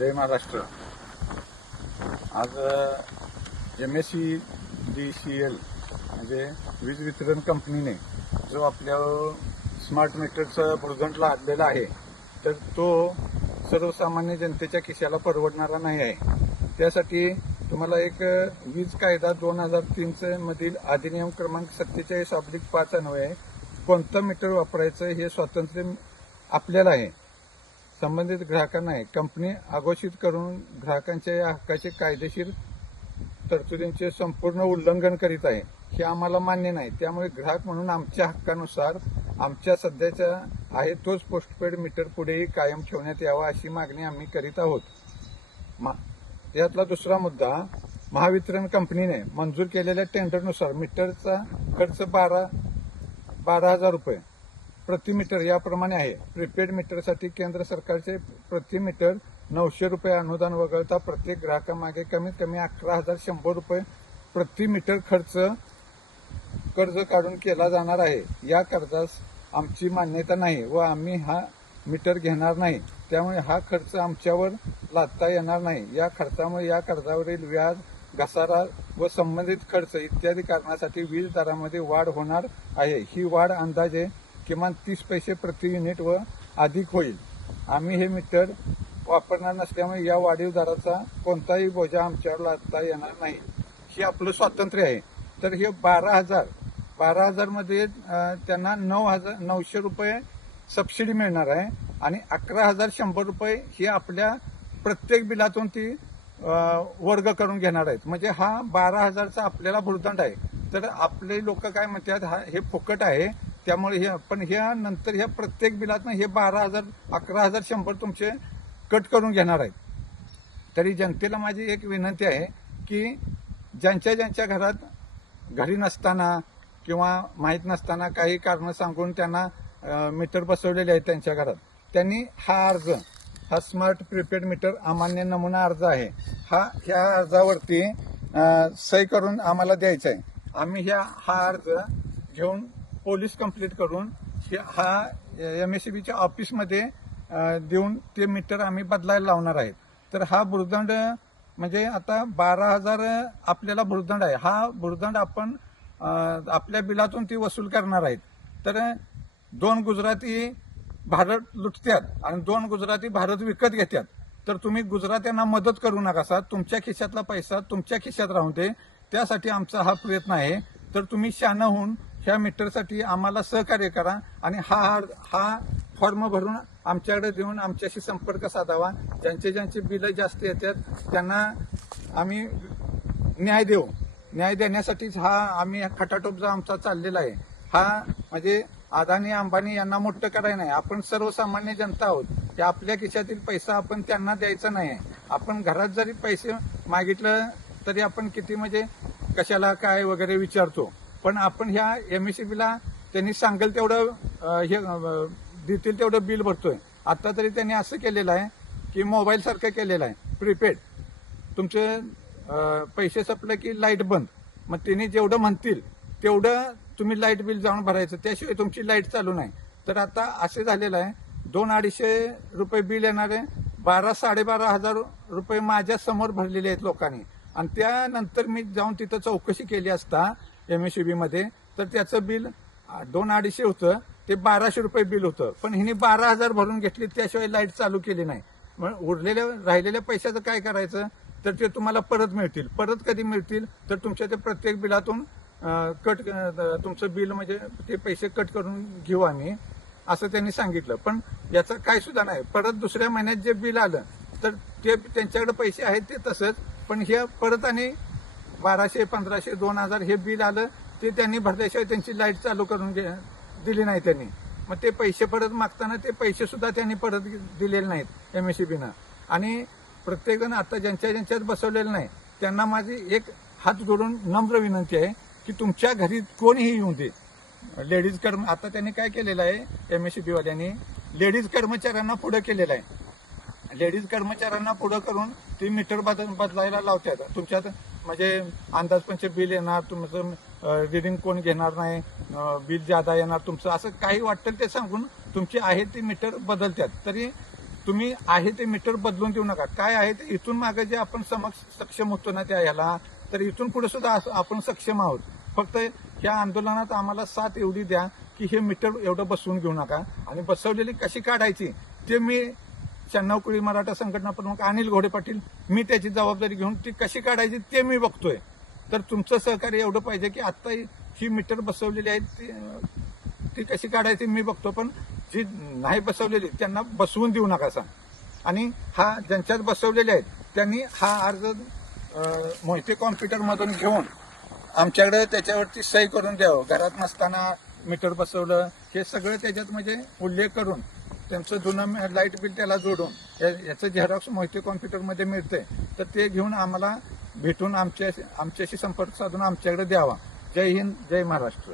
जय महाराष्ट्र। आज MSEDCL म्हणजे वीज वितरण कंपनीने जो आपल्या स्मार्ट मीटरचा भुर्दंड लादलेला आहे, तर तो सर्वसामान्य जनतेच्या खिशाला परवडणारा नाही आहे। त्यासाठी तुम्हाला एक वीज कायदा 2003 मधील अधिनियम क्रमांक 47/5 अन्वये कोणतं मीटर वापरायचं हे स्वातंत्र्य आपल्याला आहे, संबंधित ग्राहकांना आहे। कंपनी अघोषित करून ग्राहकांच्या या हक्काचे कायदेशीर तरतुदींचे संपूर्ण उल्लंघन करीत आहे, हे आम्हाला मान्य नाही। त्यामुळे ग्राहक म्हणून आमच्या हक्कानुसार आमच्या सध्याच्या आहे तोच पोस्टपेड मीटर पुढेही कायम ठेवण्यात यावा अशी मागणी आम्ही करीत आहोत। यातला दुसरा मुद्दा, महावितरण कंपनीने मंजूर केलेल्या टेंडरनुसार मीटरचा खर्च 12,000 रुपये प्रति मीटर याप्रमाणे आहे। प्रीपेड मीटरसाठी केंद्र सरकारचे प्रति मीटर 900 रुपये अनुदान वगळता प्रत्येक ग्राहकामागे कमीत कमी 11,100 रुपये प्रति मीटर कर्ज काढून केला जाणार आहे। या कर्जास आमची मान्यता नाही व आम्ही हा मीटर घेणार नाही, त्यामुळे हा खर्च आमच्यावर लादता येणार नाही। या खर्चामुळे या कर्जावरील व्याज, घसारा व संबंधित खर्च इत्यादी कारणासाठी वीज दरामध्ये वाढ होणार आहे। ही वाढ अंदाजे किमान 30 पैसे प्रति युनिट व अधिक होईल। आम्ही हे मीटर वापरणार नसल्यामुळे या वाढीव दराचा कोणताही बोजा आमच्यावर लादता येणार नाही। हे आपलं स्वातंत्र्य आहे। तर हे 12,000 मध्ये त्यांना 9,900 रुपये सबसिडी मिळणार आहे आणि 11,100 रुपये हे आपल्या प्रत्येक बिलातून ती वर्ग करून घेणार आहेत। म्हणजे हा 12,000चा आपल्याला भुर्दंड आहे। तर आपले लोक काय म्हणतात, हे फुकट आहे, त्यामुळे हे पण ह्या नंतर ह्या प्रत्येक बिलातून हे 11,100 तुमचे कट करून घेणार आहेत। तरी जनतेला माझी एक विनंती आहे की ज्यांच्या घरात घरी नसताना किंवा माहीत नसताना काही कारण सांगून त्यांना मीटर बसवलेले आहेत त्यांच्या घरात, त्यांनी हा स्मार्ट प्रीपेड मीटर अमान्य नमुना अर्ज आहे, ह्या अर्जावरती सही करून आम्हाला द्यायचा आहे। आम्ही हा अर्ज घेऊन पोलीस कंप्लीट करून हा MSEBच्या ऑफिसमध्ये देऊन ते मीटर आम्ही बदलायला लावणार आहेत। तर हा भुर्दंड म्हणजे आता 12,000 आपल्याला भुर्दंड आहे। हा भुर्दंड आपण आपल्या बिलातून ती वसूल करणार आहेत। तर 2 गुजराती भारत लुटतात आणि 2 गुजराती भारत विकत घेतात। तर तुम्ही गुजरात्यांना मदत करू नका, तुमच्या खिशातला पैसा तुमच्या खिशात राहून दे, त्यासाठी आमचा हा प्रयत्न आहे। तर तुम्ही शहाणं होऊन ह्या मीटरसाठी आम्हाला सहकार्य करा आणि हा फॉर्म भरून आमच्याकडे देऊन आमच्याशी संपर्क साधावा। ज्यांचे बिल जास्त येतात त्यांना आम्ही न्याय देऊ। न्याय देण्यासाठीच आम्ही खटाटोप जो आमचा चाललेला आहे, हा म्हणजे अदानी अंबानी यांना मोठं करायचं नाही। आपण सर्वसामान्य जनता आहोत, की आपल्या खिशातील पैसा आपण त्यांना द्यायचा नाही। आपण घरात जरी पैसे मागितलं तरी आपण किती म्हणजे कशाला काय वगैरे विचारतो, पण आपण ह्या MSEBला त्यांनी सांगेल तेवढं हे देतील तेवढं बिल भरतोय। आता तरी त्यांनी असं केलेलं आहे की मोबाईल सारखं केलेलं आहे प्रीपेड, तुमचे पैसे संपले की लाईट बंद, मग त्यांनी जेवढं म्हणतील तेवढं तुम्ही लाईट बिल जाऊन भरायचं, त्याशिवाय तुमची लाईट चालू नाही। तर आता असे झालेलं आहे, 200-250 रुपये बिल येणारे 12,000-12,500 रुपये माझ्या समोर भरलेले आहेत लोकांनी। आणि त्यानंतर मी जाऊन तिथं चौकशी केली असता MSEBमध्ये, तर त्याचं बिल 200-250 होतं, ते 1200 रुपये बिल होतं, पण हिने 12,000 भरून घेतली, त्याशिवाय लाईट चालू केली नाही। मग राहिलेल्या पैशाचं काय करायचं, तर ते तुम्हाला परत मिळतील। परत कधी मिळतील, तर तुमच्या ते प्रत्येक बिलातून तुमचं बिल म्हणजे ते पैसे कट करून घेऊ आम्ही, असं त्यांनी सांगितलं। पण याचं काय सुद्धा नाही। परत दुसऱ्या महिन्यात जे बिल आलं तर ते त्यांच्याकडे पैसे आहेत ते तसंच, पण हे परत आणि 1200, 1500, 2000 हे बिल आलं, ते त्यांनी भरल्याशिवाय त्यांची लाईट चालू करून दिली नाही त्यांनी। मग ते पैसे परत मागताना ते पैसे सुद्धा त्यांनी परत दिलेले नाहीत MSEBनं। आणि प्रत्येकजण आता ज्यांच्यात बसवलेलं नाही त्यांना माझी एक हात जोडून नम्र विनंती आहे की तुमच्या घरी कोणीही येऊन दे, लेडीज आता त्यांनी काय केलेलं आहे, MSEBवाल्यांनी लेडीज कर्मचाऱ्यांना पुढे केलेलं आहे। लेडीज कर्मचाऱ्यांना पुढे करून ते मीटर बदलायला लावतात। तुमच्यात म्हणजे अंदाजपंच बिल येणार, तुमचं रिडिंग कोण घेणार नाही, बिल ज्यादा येणार तुमचं, असं काही वाटेल ते सांगून तुमची आहे ती मीटर बदलतात। तरी तुम्ही आहे ते मीटर बदलून देऊ नका. काय आहे ते इथून मागे जे आपण सक्षम होतो ना त्या ह्याला, तर इथून पुढे सुद्धा आपण सक्षम आहोत. फक्त या आंदोलनात आम्हाला साथ एवढी द्या की हे मीटर एवढं बसवून घेऊ नका. आणि बसवलेली कशी काढायची ते मी 96 कोळी मराठा संघटना प्रमुख अनिल घोडे पाटील मी त्याची जबाबदारी घेऊन ती कशी काढायची ते मी बघतोय. तर तुमचं सहकार्य एवढं पाहिजे की आता ही मीटर बसवलेली आहेत ती कशी काढायची मी बघतो. पण जी नाही बसवलेली त्यांना बसवून देऊ नका सांग. आणि हा ज्यांच्यात बसवलेले आहेत त्यांनी हा अर्ज मोहिते कॉम्प्युटरमधून घेऊन आमच्याकडे त्याच्यावरती सही करून द्यावं. घरात नसताना मीटर बसवलं हे सगळं त्याच्यात म्हणजे उल्लेख करून त्यांचं जुनं लाईट बिल त्याला जोडून याचं झेरॉक्स मोहिते कॉम्प्युटरमध्ये मिळतंय. तर ते घेऊन आम्हाला भेटून आमच्याशी संपर्क साधून आमच्याकडे द्यावा. जय हिंद, जय महाराष्ट्र.